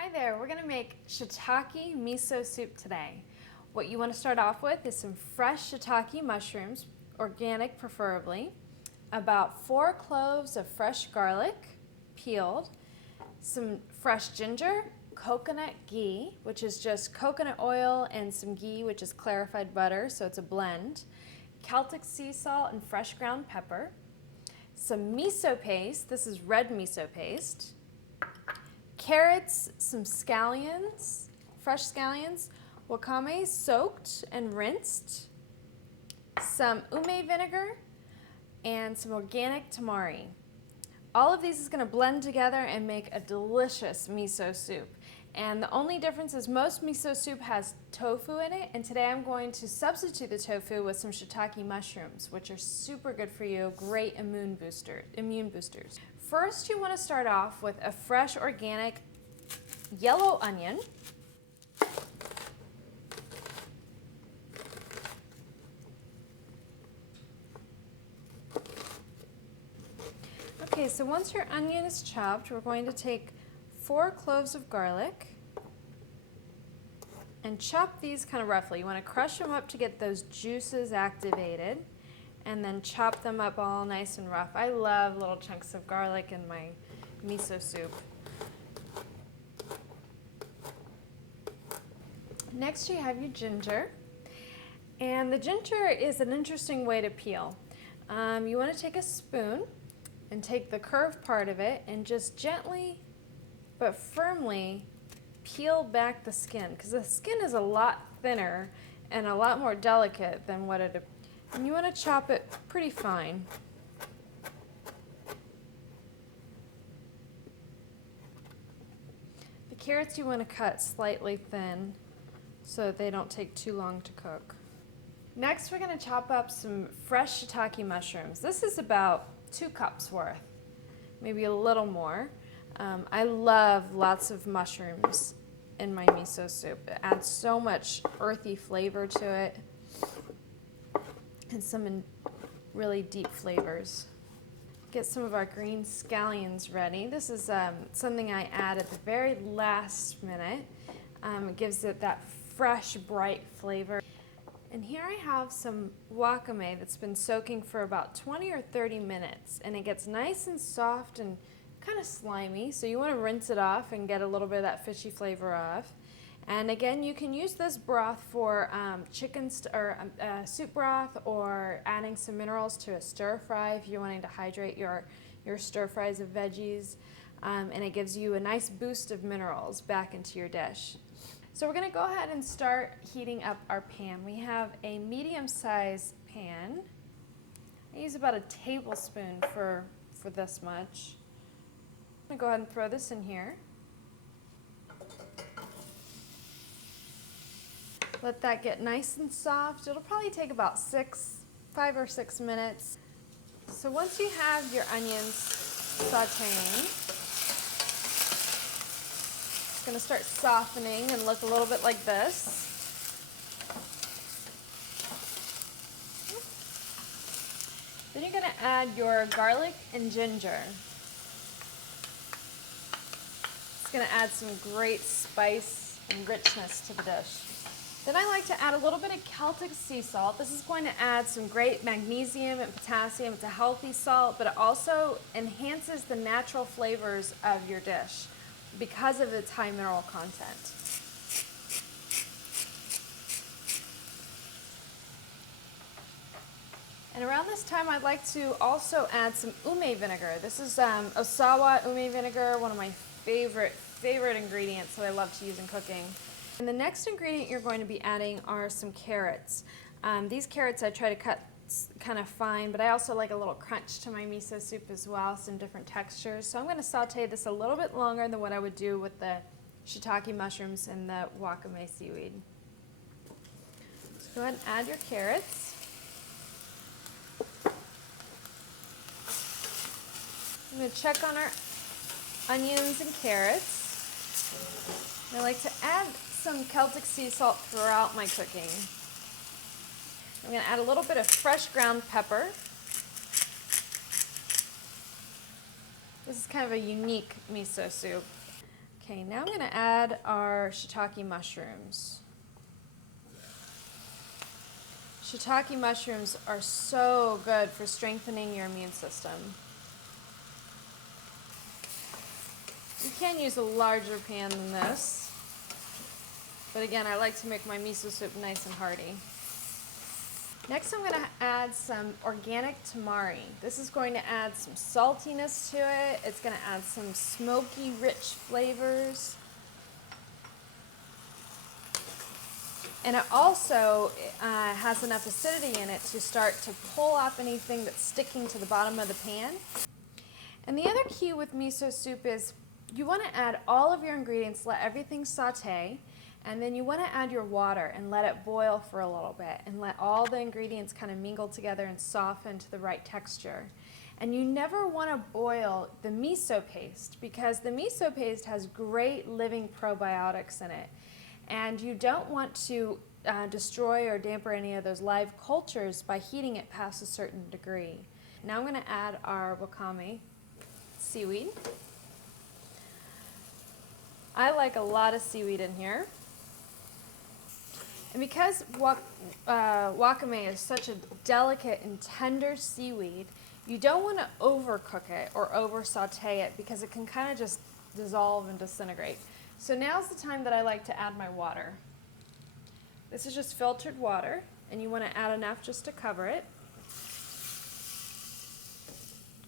Hi there, we're going to make shiitake miso soup today. What you want to start off with is some fresh shiitake mushrooms, organic preferably, about 4 cloves of fresh garlic, peeled, some fresh ginger, coconut ghee, which is just coconut oil, and some ghee, which is clarified butter, so it's a blend, Celtic sea salt and fresh ground pepper, some miso paste, this is red miso paste, carrots, some scallions, fresh scallions, wakame soaked and rinsed, some ume vinegar, and some organic tamari. All of these is going to blend together and make a delicious miso soup. And the only difference is most miso soup has tofu in it, and today I'm going to substitute the tofu with some shiitake mushrooms, which are super good for you, great immune boosters. First, you want to start off with a fresh organic yellow onion. Okay, so once your onion is chopped, we're going to take 4 cloves of garlic and chop these kind of roughly. You want to crush them up to get those juices activated and then chop them up all nice and rough. I love little chunks of garlic in my miso soup. Next you have your ginger, and the ginger is an interesting way to peel. You want to take a spoon and take the curved part of it and just gently but firmly peel back the skin, because the skin is a lot thinner and a lot more delicate than what it appears. And you want to chop it pretty fine. The carrots you want to cut slightly thin so that they don't take too long to cook. Next, we're going to chop up some fresh shiitake mushrooms. This is about 2 cups worth, maybe a little more. I love lots of mushrooms in my miso soup. It adds so much earthy flavor to it and some really deep flavors. Get some of our green scallions ready. This is something I add at the very last minute. It gives it that fresh, bright flavor. And here I have some wakame that's been soaking for about 20 or 30 minutes, and it gets nice and soft and kind of slimy, so you want to rinse it off and get a little bit of that fishy flavor off. And again, you can use this broth for soup broth, or adding some minerals to a stir fry if you're wanting to hydrate your stir fries of veggies, and it gives you a nice boost of minerals back into your dish. So we're going to go ahead and start heating up our pan. We have a medium-sized pan. I use about a tablespoon for this much. I'm going to go ahead and throw this in here. Let that get nice and soft. It'll probably take about 5 or 6 minutes. So once you have your onions sauteing, it's going to start softening and look a little bit like this. Then you're going to add your garlic and ginger. It's going to add some great spice and richness to the dish. Then I like to add a little bit of Celtic sea salt. This is going to add some great magnesium and potassium. It's a healthy salt, but it also enhances the natural flavors of your dish because of its high mineral content. And around this time, I'd like to also add some ume vinegar. This is Osawa ume vinegar, one of my favorite ingredients that I love to use in cooking. And the next ingredient you're going to be adding are some carrots. These carrots I try to cut kind of fine, but I also like a little crunch to my miso soup as well, some different textures. So I'm going to saute this a little bit longer than what I would do with the shiitake mushrooms and the wakame seaweed. So go ahead and add your carrots. I'm going to check on our onions and carrots. I like to add some Celtic sea salt throughout my cooking. I'm going to add a little bit of fresh ground pepper. This is kind of a unique miso soup. Okay, now I'm going to add our shiitake mushrooms. Shiitake mushrooms are so good for strengthening your immune system. You can use a larger pan than this, but again, I like to make my miso soup nice and hearty. Next, I'm going to add some organic tamari. This is going to add some saltiness to it. It's going to add some smoky, rich flavors. And it also has enough acidity in it to start to pull off anything that's sticking to the bottom of the pan. And the other key with miso soup is you want to add all of your ingredients, let everything saute, and then you want to add your water and let it boil for a little bit and let all the ingredients kind of mingle together and soften to the right texture. And you never want to boil the miso paste because the miso paste has great living probiotics in it. And you don't want to destroy or dampen any of those live cultures by heating it past a certain degree. Now I'm going to add our wakame seaweed. I like a lot of seaweed in here. And because wakame is such a delicate and tender seaweed, you don't want to overcook it or over saute it because it can kind of just dissolve and disintegrate. So now's the time that I like to add my water. This is just filtered water, and you want to add enough just to cover it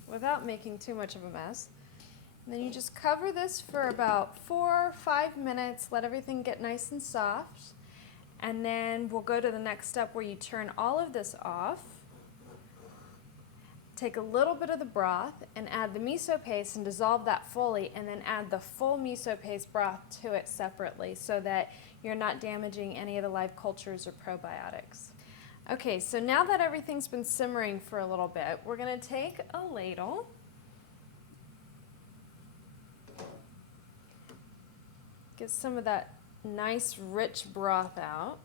without making too much of a mess. And then you just cover this for about 4 or 5 minutes, let everything get nice and soft. And then we'll go to the next step where you turn all of this off. Take a little bit of the broth and add the miso paste and dissolve that fully, and then add the full miso paste broth to it separately so that you're not damaging any of the live cultures or probiotics. Okay, so now that everything's been simmering for a little bit, we're going to take a ladle. Get some of that nice rich broth out.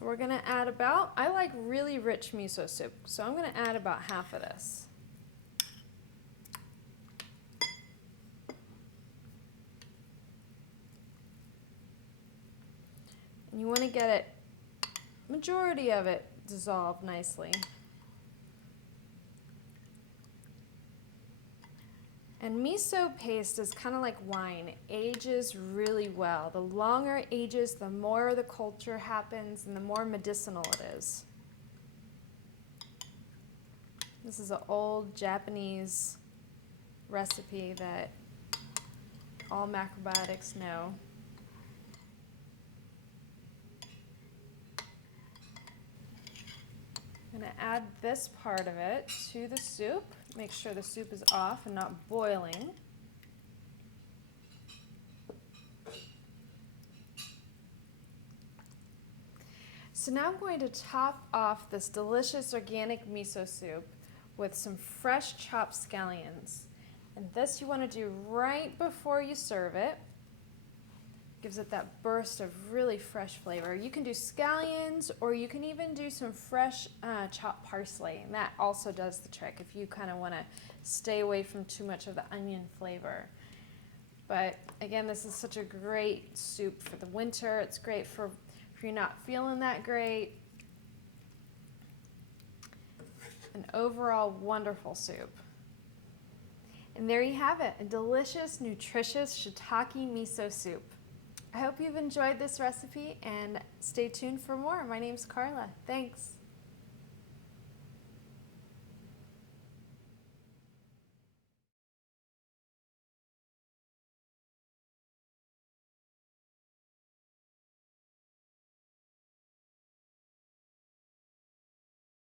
We're going to add about, I like really rich miso soup, so I'm going to add about half of this. And you want to get it, majority of it dissolved nicely. And miso paste is kind of like wine. It ages really well. The longer it ages, the more the culture happens and the more medicinal it is. This is an old Japanese recipe that all macrobiotics know. I'm going to add this part of it to the soup. Make sure the soup is off and not boiling. So now I'm going to top off this delicious organic miso soup with some fresh chopped scallions. And this you want to do right before you serve it. Gives it that burst of really fresh flavor. You can do scallions, or you can even do some fresh chopped parsley, and that also does the trick if you kind of want to stay away from too much of the onion flavor. But again, this is such a great soup for the winter. It's great for if you're not feeling that great. An overall wonderful soup. And there you have it, a delicious, nutritious shiitake miso soup. I hope you've enjoyed this recipe and stay tuned for more. My name's Carla. Thanks.